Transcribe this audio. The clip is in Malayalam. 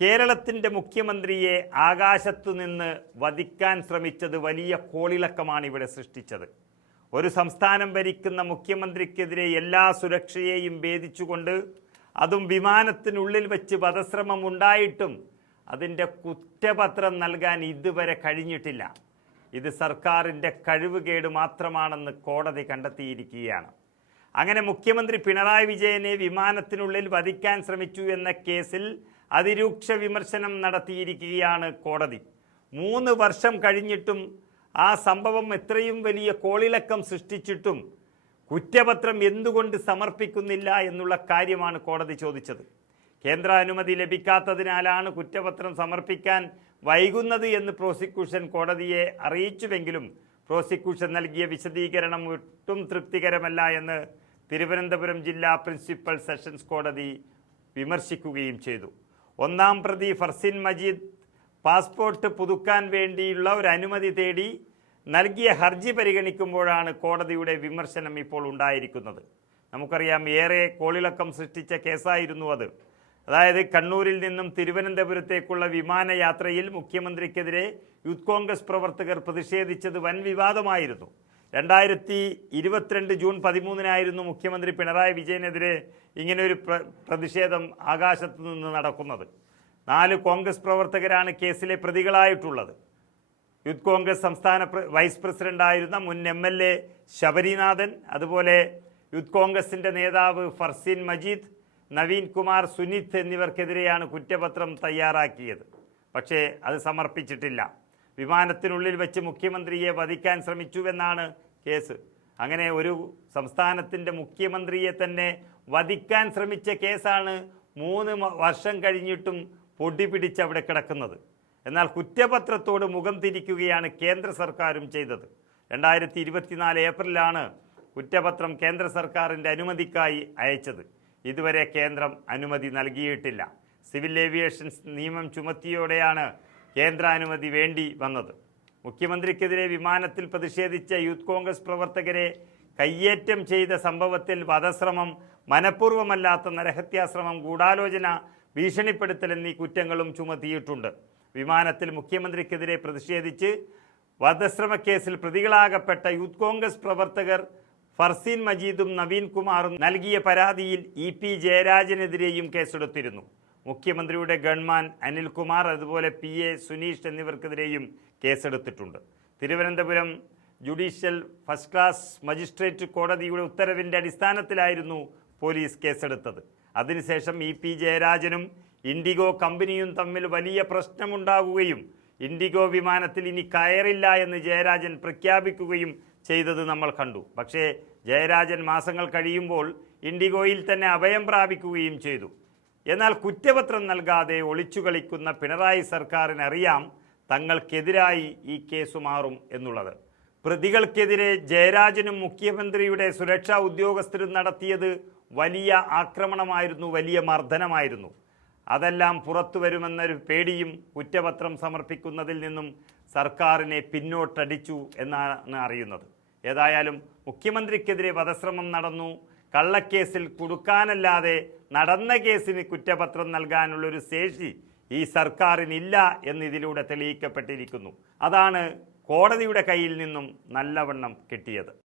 കേരളത്തിൻ്റെ മുഖ്യമന്ത്രിയെ ആകാശത്തുനിന്ന് വധിക്കാൻ ശ്രമിച്ചത് വലിയ കോളിളക്കമാണ് ഇവിടെ സൃഷ്ടിച്ചത്. ഒരു സംസ്ഥാനം ഭരിക്കുന്ന മുഖ്യമന്ത്രിക്കെതിരെ എല്ലാ സുരക്ഷയെയും ഭേദിച്ചുകൊണ്ട്, അതും വിമാനത്തിനുള്ളിൽ വെച്ച് വധശ്രമം ഉണ്ടായിട്ടും അതിൻ്റെ കുറ്റപത്രം നൽകാൻ ഇതുവരെ കഴിഞ്ഞിട്ടില്ല. ഇത് സർക്കാരിൻ്റെ കഴിവുകേട് മാത്രമാണെന്ന് കോടതി കണ്ടെത്തിയിരിക്കുകയാണ്. അങ്ങനെ മുഖ്യമന്ത്രി പിണറായി വിജയനെ വിമാനത്തിനുള്ളിൽ വധിക്കാൻ ശ്രമിച്ചു എന്ന കേസിൽ അതിരൂക്ഷ വിമർശനം നടത്തിയിരിക്കുകയാണ് കോടതി. 3 വർഷം കഴിഞ്ഞിട്ടും ആ സംഭവം എത്രയും വലിയ കോളിളക്കം സൃഷ്ടിച്ചിട്ടും കുറ്റപത്രം എന്തുകൊണ്ട് സമർപ്പിക്കുന്നില്ല എന്നുള്ള കാര്യമാണ് കോടതി ചോദിച്ചത്. കേന്ദ്ര അനുമതി ലഭിക്കാത്തതിനാലാണ് കുറ്റപത്രം സമർപ്പിക്കാൻ വൈകുന്നത് എന്ന് പ്രോസിക്യൂഷൻ കോടതിയെ അറിയിച്ചുവെങ്കിലും പ്രോസിക്യൂഷൻ നൽകിയ വിശദീകരണം ഒട്ടും തൃപ്തികരമല്ല എന്ന് തിരുവനന്തപുരം ജില്ലാ പ്രിൻസിപ്പൽ സെഷൻസ് കോടതി വിമർശിക്കുകയും ചെയ്തു. 1-ാം പ്രതി ഫർസിൻ മജീദ് പാസ്പോർട്ട് പുതുക്കാൻ വേണ്ടിയുള്ള ഒരു അനുമതി തേടി നൽകിയ ഹർജി പരിഗണിക്കുമ്പോഴാണ് കോടതിയുടെ വിമർശനം ഇപ്പോൾ ഉണ്ടായിരിക്കുന്നത്. നമുക്കറിയാം, ഏറെ കോളിളക്കം സൃഷ്ടിച്ച കേസായിരുന്നു അത്. അതായത്, കണ്ണൂരിൽ നിന്നും തിരുവനന്തപുരത്തേക്കുള്ള വിമാനയാത്രയിൽ മുഖ്യമന്ത്രിക്കെതിരെ യൂത്ത് കോൺഗ്രസ് പ്രവർത്തകർ പ്രതിഷേധിച്ചത് വൻ വിവാദമായിരുന്നു. 2022 ജൂൺ 13 മുഖ്യമന്ത്രി പിണറായി വിജയനെതിരെ ഇങ്ങനെയൊരു പ്രതിഷേധം ആകാശത്തു നിന്ന് നടക്കുന്നത്. 4 കോൺഗ്രസ് പ്രവർത്തകരാണ് കേസിലെ പ്രതികളായിട്ടുള്ളത്. യൂത്ത് കോൺഗ്രസ് സംസ്ഥാന വൈസ് പ്രസിഡന്റായിരുന്ന മുൻ MLA ശബരിനാഥൻ, അതുപോലെ യൂത്ത് കോൺഗ്രസിൻ്റെ നേതാവ് ഫർസിൻ മജീദ്, നവീൻ കുമാർ, സുനിത് എന്നിവർക്കെതിരെയാണ് കുറ്റപത്രം തയ്യാറാക്കിയത്. പക്ഷേ അത് സമർപ്പിച്ചിട്ടില്ല. വിമാനത്തിനുള്ളിൽ വെച്ച് മുഖ്യമന്ത്രിയെ വധിക്കാൻ ശ്രമിച്ചുവെന്നാണ് കേസ്. അങ്ങനെ ഒരു സംസ്ഥാനത്തിൻ്റെ മുഖ്യമന്ത്രിയെ തന്നെ വധിക്കാൻ ശ്രമിച്ച കേസാണ് 3 വർഷം കഴിഞ്ഞിട്ടും പൊടി പിടിച്ച് അവിടെ കിടക്കുന്നത്. എന്നാൽ കുറ്റപത്രത്തോട് മുഖം തിരിക്കുകയാണ് കേന്ദ്ര സർക്കാരും ചെയ്തത്. 2024 ഏപ്രിലാണ് കുറ്റപത്രം കേന്ദ്ര സർക്കാരിൻ്റെ അനുമതിക്കായി അയച്ചത്. ഇതുവരെ കേന്ദ്രം അനുമതി നൽകിയിട്ടില്ല. സിവിൽ ഏവിയേഷൻ നിയമം ചുമത്തിയോടെയാണ് കേന്ദ്രാനുമതി വേണ്ടി വന്നത്. മുഖ്യമന്ത്രിക്കെതിരെ വിമാനത്തിൽ പ്രതിഷേധിച്ച യൂത്ത് കോൺഗ്രസ് പ്രവർത്തകരെ കയ്യേറ്റം ചെയ്ത സംഭവത്തിൽ വധശ്രമം, മനഃപൂർവ്വമല്ലാത്ത നരഹത്യാശ്രമം, ഗൂഢാലോചന, ഭീഷണിപ്പെടുത്തൽ എന്നീ കുറ്റങ്ങളും ചുമത്തിയിട്ടുണ്ട്. വിമാനത്തിൽ മുഖ്യമന്ത്രിക്കെതിരെ പ്രതിഷേധിച്ച് വധശ്രമക്കേസിൽ പ്രതികളാകപ്പെട്ട യൂത്ത് കോൺഗ്രസ് പ്രവർത്തകർ ഫർസീൻ മജീദും നവീൻ കുമാറും നൽകിയ പരാതിയിൽ EP ജയരാജനെതിരെയും കേസെടുത്തിരുന്നു. മുഖ്യമന്ത്രിയുടെ ഗൺമാൻ അനിൽകുമാർ, അതുപോലെ PA സുനീഷ് എന്നിവർക്കെതിരെയും കേസെടുത്തിട്ടുണ്ട്. Thiruvananthapuram judicial first class magistrate കോടതിയുടെ ഉത്തരവിൻ്റെ അടിസ്ഥാനത്തിലായിരുന്നു പോലീസ് കേസെടുത്തത്. അതിനുശേഷം EP ജയരാജനും ഇൻഡിഗോ കമ്പനിയും തമ്മിൽ വലിയ പ്രശ്നമുണ്ടാകുകയും ഇൻഡിഗോ വിമാനത്തിൽ ഇനി കയറില്ല എന്ന് ജയരാജൻ പ്രഖ്യാപിക്കുകയും ചെയ്തത് നമ്മൾ കണ്ടു. പക്ഷേ ജയരാജൻ മാസങ്ങൾ കഴിയുമ്പോൾ ഇൻഡിഗോയിൽ തന്നെ അഭയം പ്രാപിക്കുകയും ചെയ്തു. എന്നാൽ കുറ്റപത്രം നൽകാതെ ഒളിച്ചുകളിക്കുന്ന പിണറായി സർക്കാരിനറിയാം തങ്ങൾക്കെതിരായി ഈ കേസ് മാറും എന്നുള്ളത്. പ്രതികൾക്കെതിരെ ജയരാജനും മുഖ്യമന്ത്രിയുടെ സുരക്ഷാ ഉദ്യോഗസ്ഥരും നടത്തിയത് വലിയ ആക്രമണമായിരുന്നു, വലിയ മർദ്ദനമായിരുന്നു. അതെല്ലാം പുറത്തു വരുമെന്നൊരു പേടിയും കുറ്റപത്രം സമർപ്പിക്കുന്നതിൽ നിന്നും സർക്കാരിനെ പിന്നോട്ടടിച്ചു എന്നാണ് അറിയുന്നത്. ഏതായാലും മുഖ്യമന്ത്രിക്കെതിരെ വധശ്രമം നടന്നു, കള്ളക്കേസിൽ കുടുക്കാനല്ലാതെ നടന്ന കേസിന് കുറ്റപത്രം നൽകാനുള്ളൊരു ശേഷി ഈ സർക്കാരിനില്ല എന്നിതിലൂടെ തെളിയിക്കപ്പെട്ടിരിക്കുന്നു. അതാണ് കോടതിയുടെ കയ്യിൽ നിന്നും നല്ലവണ്ണം കിട്ടിയത്.